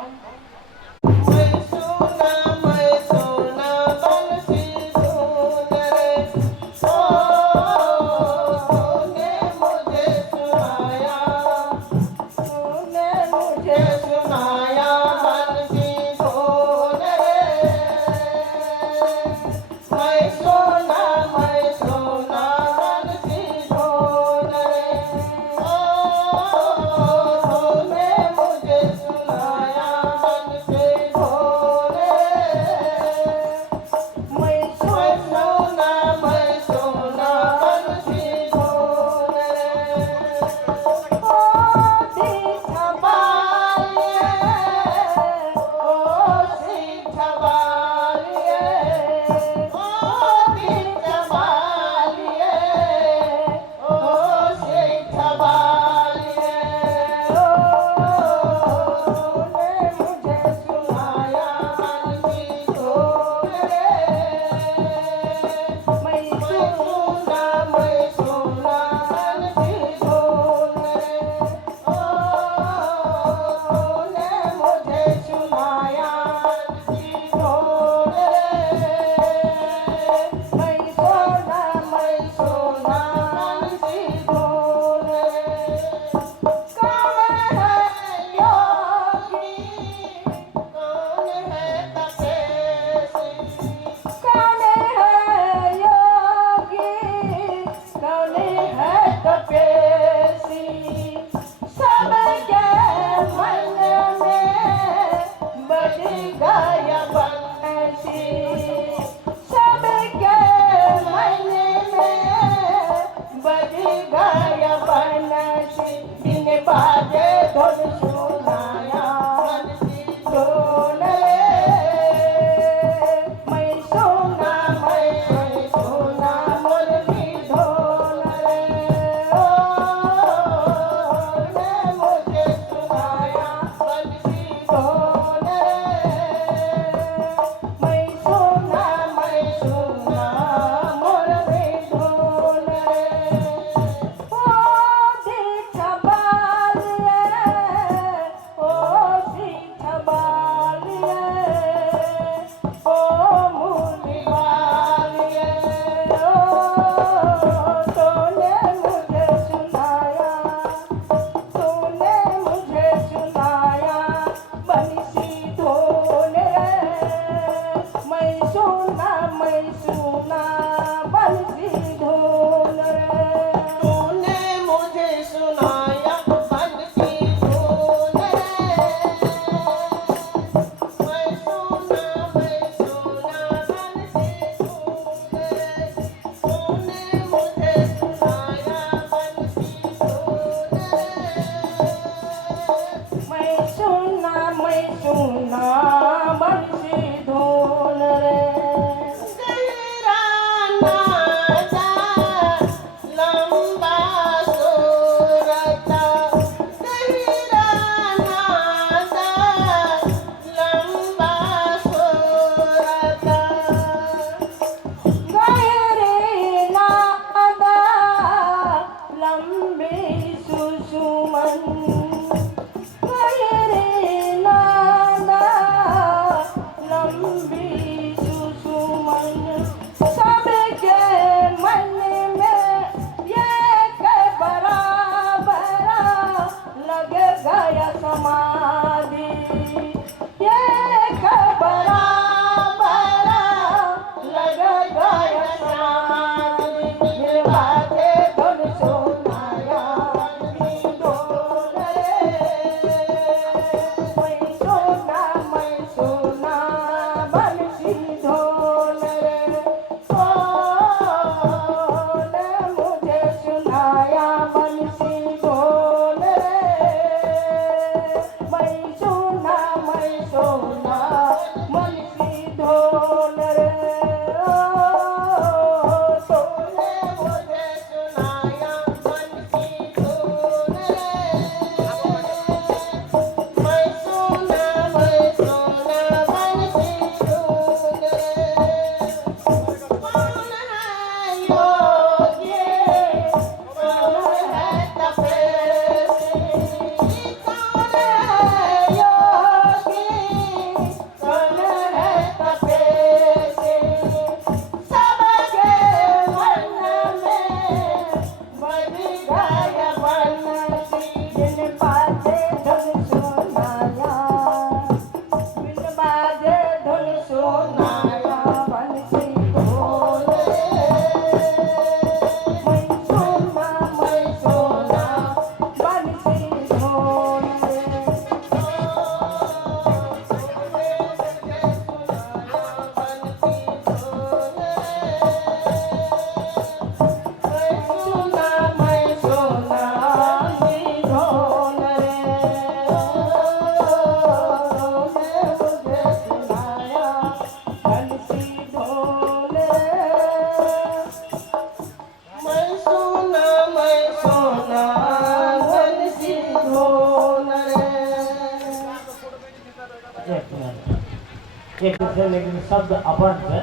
एक से लेकिन शब्द अपन से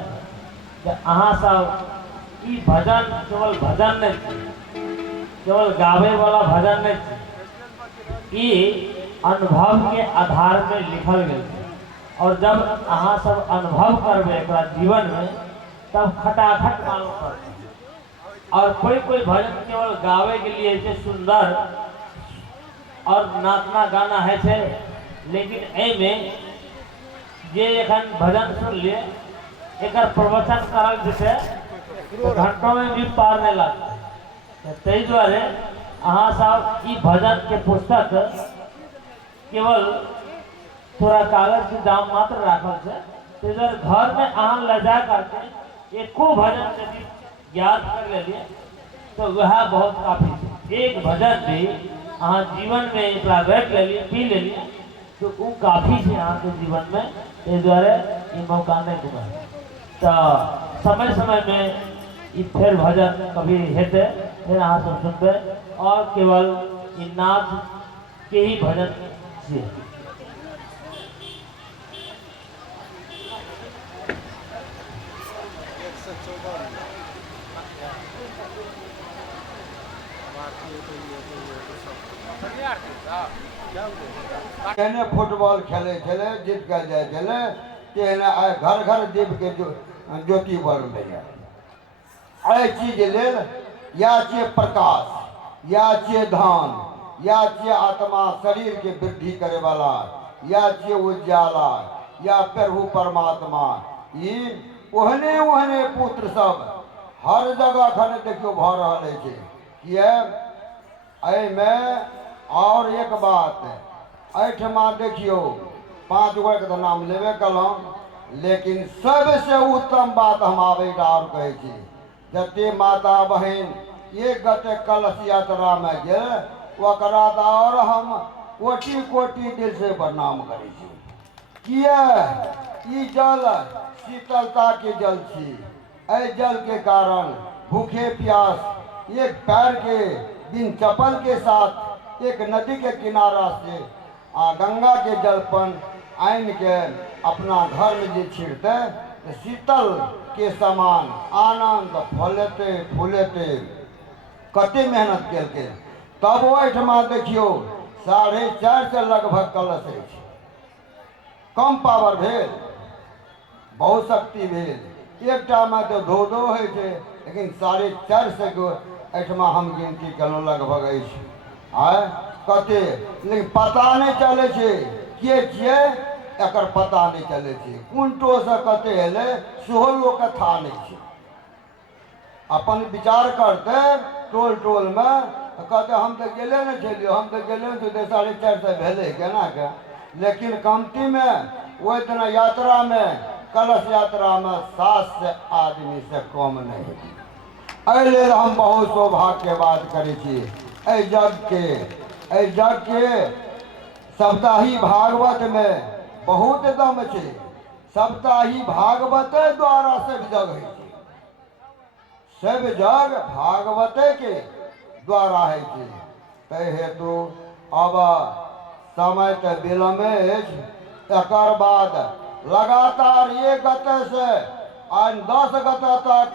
जे अहाँ सब ई भजन केवल भजन नहीं छी, केवल गावे वाला भजन नहीं छी, ई अनुभव के आधार पे लिखल गेल छै। और जब अहाँ सब अनुभव करबे एकरा जीवन में तब खटाखट मालूम पड़ता। और कोई कोई भजन केवल गावे के लिए है सुंदर और नाचना गाना है छे, लेकिन एमे जे एखन भजन सुन लिए एकर प्रवचन करल जेते तो घंटों में भी पार नहीं लगता। ताहि दुआरे अहाँ सब ई भजन के पुस्तक केवल थोड़ा कागज के दाम मात्र राखल छै, ताहि दुआरे घर में अहाँ ले जा करके एको भजन यदि याद कर लेलिए तो वह बहुत काफी है। एक भजन भी अहाँ जीवन में एकरा रख लेलिए, पी लेलिए तो वो काफी है अहाँ के जीवन में। ताहि दुआरे ई मौका नहीं दूंगा। तो समय समय में ई फिर भजन कभी हेते, फिर अहाँ सब सुनबे। और केवल ई नाच के ही भजन छियै। तेहने फुटबॉल खेले छले, जीत के जाए छले, तेहने आइ घर घर दीप के ज्योति बढ़ले। एहि चीज लेल या छियै प्रकाश, या छियै धान, या छियै आत्मा शरीर के वृद्धि करे वाला, या छियै उजाला, या प्रभु परमात्मा। ई ओहने ओहने पुत्र सब हर जगह खन देखियो भ रहल छै। किया एहिमे और एक बात एहिठमा देखियो 5 गो के नाम लेबे कलहुँ, लेकिन सबसे उत्तम बात हम आबै और कहै छी, जते माता बहन एक गते कलश यात्रा में गेल ओकरा और हम कोटि कोटि दिल से प्रणाम करै छी। किया ई जल शीतलता के जल छी। एहि जल के कारण भूखे प्यास एक पैर के बिन चप्पल के साथ एक नदी के किनारा से गंगा के जलपन आन के अपना घर में जे छिड़ते तो शीतल के समान आनंद फलते फूलते कते मेहनत केलके। तब ओहिठमा देखियो 4.5 से लगभग कलश अछि। कम पावर भेल, बहुत शक्ति भेल। एकटा में तो 2 होइ छै, लेकिन 4.5 से एहिठमा हम गिनती केलहुँ लगभग अछि। आय कते, लेकिन पता नहीं चले छे के छिए, एकर पता नहीं चले छे। कोन टो से कते एले सेहो लोक के था नहीं छे। अपन विचार करते टोल टोल में कहते हम तो गेले नहीं छलियो, हम तो गेले तो 4.5 से भेले केना के। लेकिन कमती में वो दिन यात्रा में कलश यात्रा में 7 से आदमी से कम नहीं। एहि लेल हम बहुत सौभाग्य के बात करै छी। एहि जग के सप्ताही भागवत में बहुत दम छै। सप्ताही भागवत द्वारा सब जग है, सब जग भागवते के द्वारा है। तै हेतु अब समय तो विलम्ब अछि। एकर बाद लगातार 1 गते से आज 10 गते तक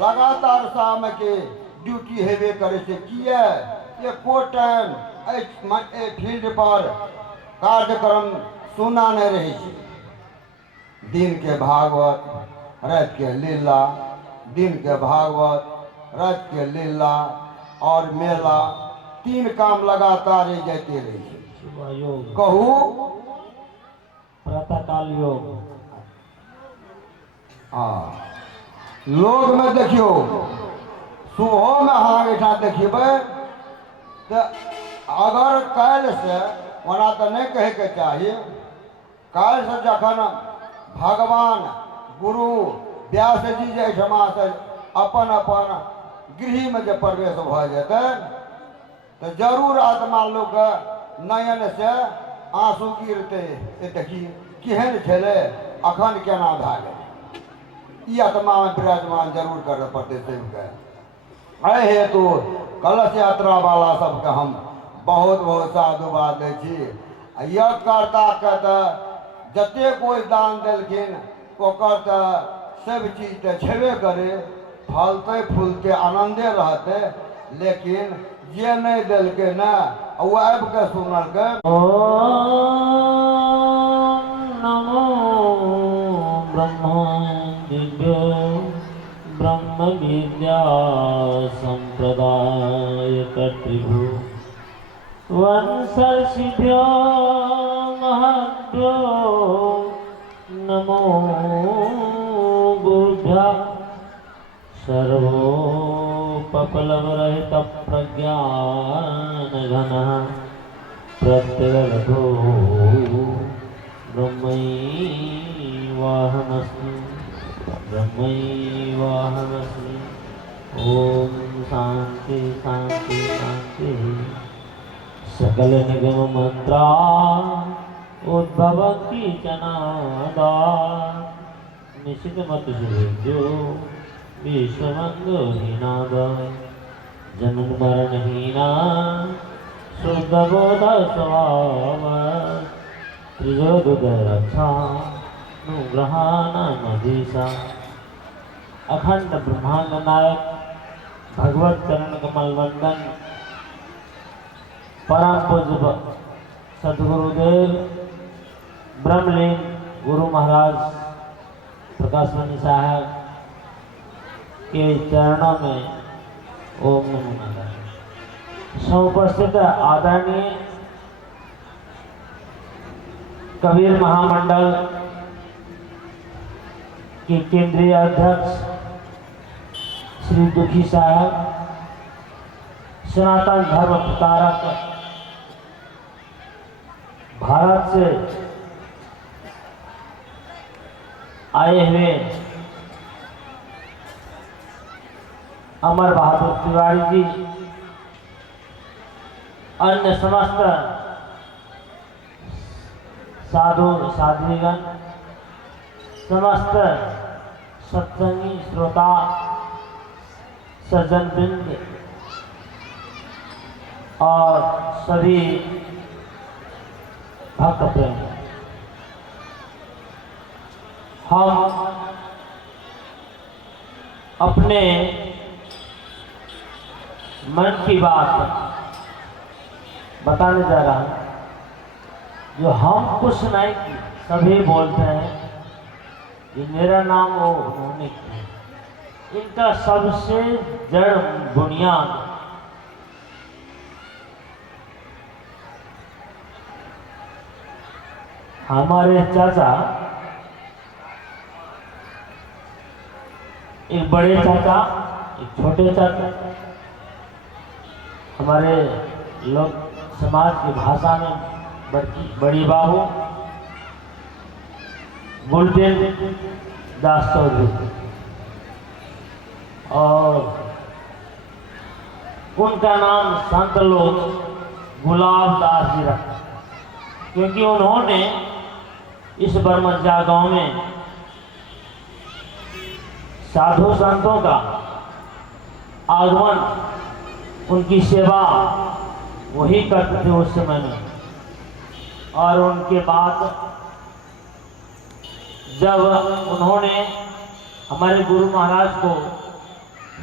लगातार शाम के ड्यूटी हेबे करे से। किया एको टाइम फील्ड पर कार्यक्रम सुना नहीं रही है। दिन के भागवत, रात के लीला, दिन के भागवत, रात के लीला और मेला, 3 काम लगातार ही जाते रही है। कहू प्रातःकाल योग। हाँ, लोग में देखियो सुबह में अहाँ एहिठाम देखिए तो अगर काल्हि से ओना तो नहीं कहे के चाहिए, काल्हि से जखन भगवान गुरु व्यास जी जे एहिठमा से अपन अपन गृह में जब प्रवेश भ जेतै तो जरूर आत्मा लोग नयन से आंसू गिरते। देखी केहन छले अखन केना भए गेल। ई आत्मा में विराजमान जरूर करऽ पड़तै सबके। एहि हेतु कलश यात्रा वाला सबके हम बहुत बहुत साधुवाद दै छी। यज्ञ कर्ता के तो जते कोई दान देलखिन ओकर तऽ सब चीज तऽ छेबे करे, फलते फूलते आनंदे रहते, लेकिन जे नहीं देलकै ना वो आबि के सुनलकै। नमो ब्रह्म दिव्य ब्रह्म विद्या संप्रदाय कर्तृभु वंशर्षिभ्यो महद्भ्यो नमो गुरुभ्यः सर्वोपप्लवरहित प्रज्ञानघनः प्रत्यगतो ब्रह्मैवाहमस्मि ब्रह्मैवाहमस्मि। ओम शांति शांति शांति। सकल निगम मंत्रा उद्भवन्ति जनादा निश्चित मत जो विश्वमंगहीनाद जन्म मरणहीना शुद्ध बोध स्वभाव त्रिजोदुद रक्षा अनुग्रहानामधीशा। अखंड ब्रह्मांड नायक भगवत चरण कमल वंदन परम पूज्य सदगुरुदेव ब्रह्मलीन गुरु महाराज प्रकाश मणि साहब के चरणों में ओम नमो नारायण। समुपस्थित आदरणीय कबीर महामंडल के केंद्रीय अध्यक्ष श्री दुखी साहब, सनातन धर्म प्रचारक, भारत से आए हुए अमर बहादुर तिवारी जी, अन्य समस्त साधु साध्वीगण, समस्त सत्संगी श्रोता सज्जन वृंद और सभी भक्त प्रेम, हम अपने मन की बात बताने जा रहा हूं। जो हम कुछ नहीं की, सभी बोलते हैं कि मेरा नाम वो उन्होंने किया। इनका सबसे जड़ बुनियाद हमारे चाचा, एक बड़े चाचा, एक छोटे चाचा, हमारे लोग समाज की भाषा में बड़ी बाबू गुलबेन दास चौधरी, और उनका नाम संत लोग गुलाब दास जी रखा, क्योंकि उन्होंने इस बरमज्जा गांव में साधु संतों का आगमन, उनकी सेवा वही करते थे उस समय में। और उनके बाद जब उन्होंने हमारे गुरु महाराज को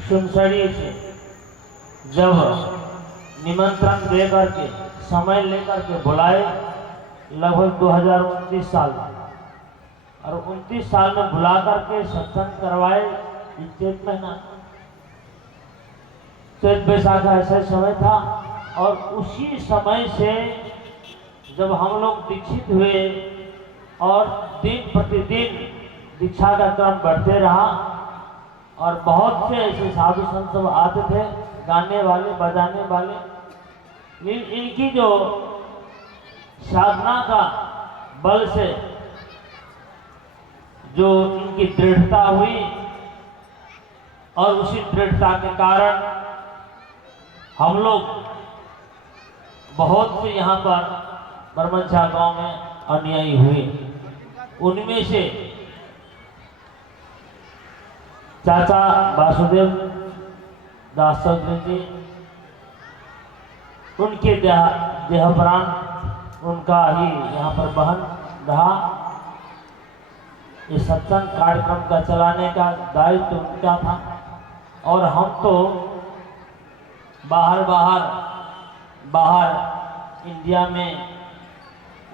सुनसरी से जब निमंत्रण दे करके, समय लेकर के बुलाए, लगभग 2029 साल में, और 29 साल में बुला करके सत्संग करवाए। चैत महीना, चैत बैसाख ऐसा समय था। और उसी समय से जब हम लोग दीक्षित हुए और दिन प्रतिदिन दीक्षा का क्रम बढ़ते रहा, और बहुत से ऐसे साधु संत सब आते थे, गाने वाले बजाने वाले। इनकी जो साधना का बल से जो इनकी दृढ़ता हुई, और उसी दृढ़ता के कारण हम लोग बहुत से यहाँ पर बरमंझा गांव में अनुयायी हुए। उनमें से चाचा वासुदेव दास चौधरी जी, उनके देहप्रांत उनका ही यहाँ पर बहन रहा, ये सत्संग कार्यक्रम का चलाने का दायित्व तो उनका था। और हम तो बाहर इंडिया में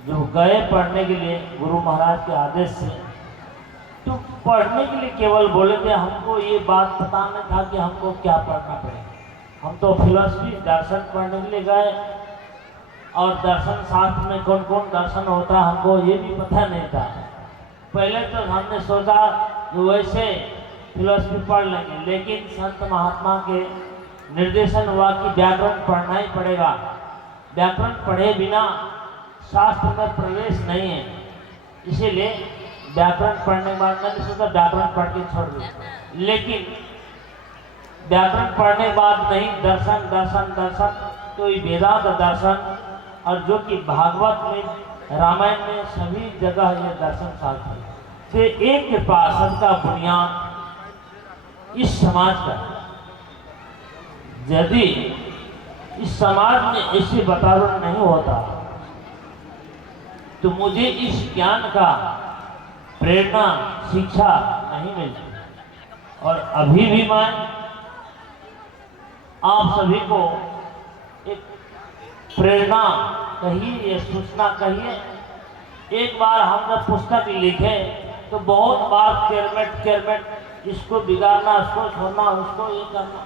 जो गए पढ़ने के लिए गुरु महाराज के आदेश से, तो पढ़ने के लिए केवल बोले थे, हमको ये बात पता नहीं था कि हमको क्या पढ़ना पड़ेगा। हम तो फिलॉसफी दर्शन पढ़ने के लिए गए, और दर्शन शास्त्र में कौन कौन दर्शन होता है हमको ये भी पता नहीं था। पहले तो हमने सोचा कि वैसे फिलॉसफी पढ़ लेंगे, लेकिन संत महात्मा के निर्देशन हुआ कि व्याकरण पढ़ना ही पड़ेगा, व्याकरण पढ़े बिना शास्त्र में प्रवेश नहीं है। इसीलिए व्याकरण पढ़ने के बाद मैंने सोचा व्याकरण पढ़ के छोड़ दूँ, लेकिन व्याकरण पढ़ने के बाद नहीं, दर्शन दर्शन दर्शन, तो ये वेदांत दर्शन, और जो कि भागवत में रामायण में सभी जगह ये दर्शन शास्त्र है। तो एक कृपा सबका बुनियाद इस समाज का, यदि इस समाज में ऐसे वातावरण नहीं होता तो मुझे इस ज्ञान का प्रेरणा शिक्षा नहीं मिलती। और अभी भी मैं आप सभी को एक प्रेरणा कहिए या सूचना कहिए, एक बार हम जब पुस्तक लिखे तो बहुत बार केरमेट इसको बिगाड़ना, उसको छोड़ना, उसको ये करना,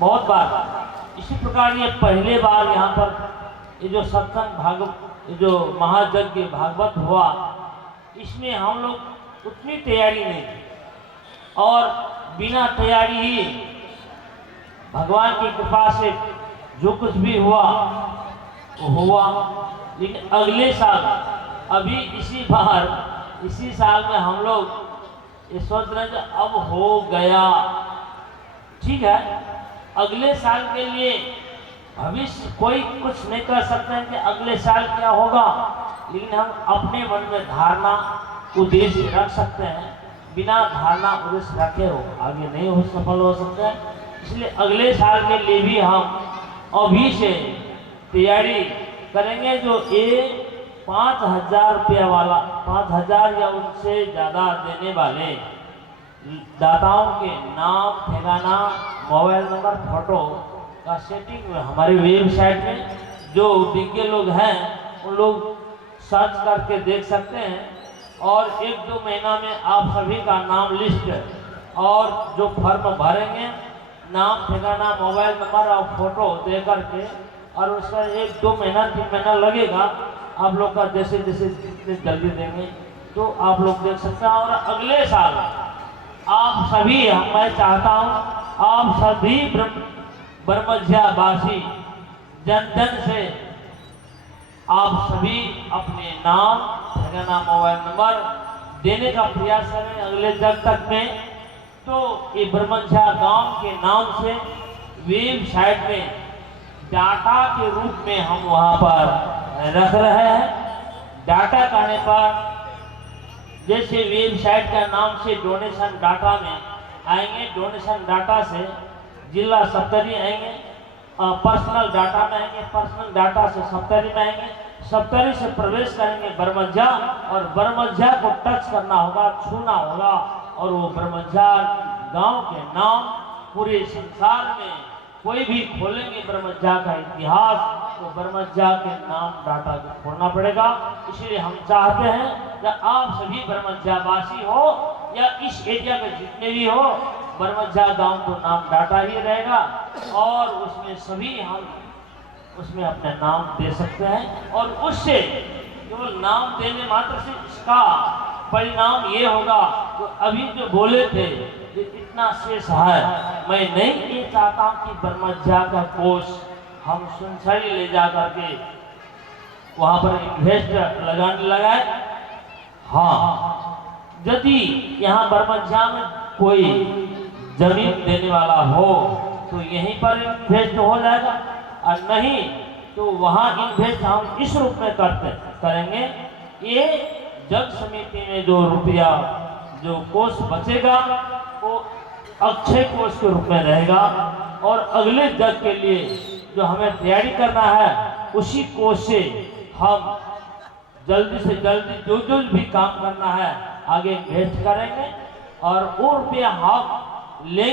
बहुत बार। इसी प्रकार ये पहले बार यहाँ पर ये जो सत्संग ये जो महायज्ञ भागवत हुआ, इसमें हम लोग उतनी तैयारी नहीं की, और बिना तैयारी ही भगवान की कृपा से जो कुछ भी हुआ वो हुआ। लेकिन अगले साल, अभी इसी साल में हम लोग ये सोच रहे हैं कि अब हो गया, ठीक है, अगले साल के लिए भविष्य कोई कुछ नहीं कर सकते हैं कि अगले साल क्या होगा, लेकिन हम अपने मन में धारणा उद्देश्य रख सकते हैं। बिना धारणा उद्देश्य रखे हो आगे नहीं हो सफल हो सकता है। इसलिए अगले साल के लिए भी हम अभी से तैयारी करेंगे। जो ये 5,000 रुपया वाला, 5,000 या उनसे ज़्यादा देने वाले दाताओं के नाम, ठिकाना, मोबाइल नंबर, फोटो का सेटिंग हमारी वेबसाइट में जो विज्ञ लोग हैं उन लोग सर्च करके देख सकते हैं। और 1-2 महीना में आप सभी का नाम लिस्ट और जो फॉर्म भरेंगे, नाम, ठिकाना, मोबाइल नंबर और फोटो दे करके, और उसका 1-2 महीना 3 महीना लगेगा आप लोग का, जैसे जैसे जितने जल्दी देंगे तो आप लोग देख सकते हैं। और अगले साल आप सभी, मैं चाहता हूँ आप सभी ब्रह्मज्ञावासी जन जन से आप सभी अपने नाम, ठिकाना, मोबाइल नंबर देने का प्रयास करें अगले जग तक में। तो ये ब्रह्मज्ञा गांव के नाम से वेबसाइट में डाटा के रूप में हम वहाँ पर रख रहे हैं। डाटा कहने पर जैसे वेबसाइट का नाम से डोनेशन डाटा में आएंगे, डोनेशन डाटा से जिला सप्तरी आएंगे, पर्सनल डाटा में आएंगे, पर्सनल डाटा से सप्तरी में आएंगे, सप्तरी से प्रवेश करेंगे ब्रह्मज्ञा, और ब्रह्मज्ञा को टच करना होगा, छूना होगा, और वो ब्रह्मज्ञा गांव के नाम पूरे संसार में कोई भी खोलेंगे ब्रह्मज्ञा का इतिहास, तो ब्रह्मज्ञा के नाम डाटा को खोलना पड़ेगा। इसलिए हम चाहते हैं कि आप सभी ब्रह्मज्ञावासी हो या इस एरिया में जितने भी हो, ब्रह्मज्ञा गांव तो नाम डाटा ही रहेगा, और उसमें सभी हम उसमें अपने नाम दे सकते हैं। और उससे केवल नाम देने मात्र से इसका परिणाम ये होगा, तो अभी जो बोले थे इतना शेष है, मैं नहीं ये चाहता हूँ कि ब्रह्मज्ञा का कोष हम सुनसरी ले जा करके वहाँ पर इन्वेस्ट लगाए। हाँ, यदि यहाँ ब्रह्मज्ञा में कोई जमीन देने वाला हो तो यहीं पर इन्वेस्ट हो जाएगा, और नहीं तो वहाँ इन्वेस्ट हम इस रूप में करेंगे। ये जग समिति में जो रुपया, जो कोष बचेगा वो अक्षय कोष के रूप में रहेगा, और अगले जग के लिए जो हमें तैयारी करना है उसी कोष से हम जल्दी से जल्दी जो भी काम करना है आगे इन्वेस्ट करेंगे और वो रुपया हम लेंगे।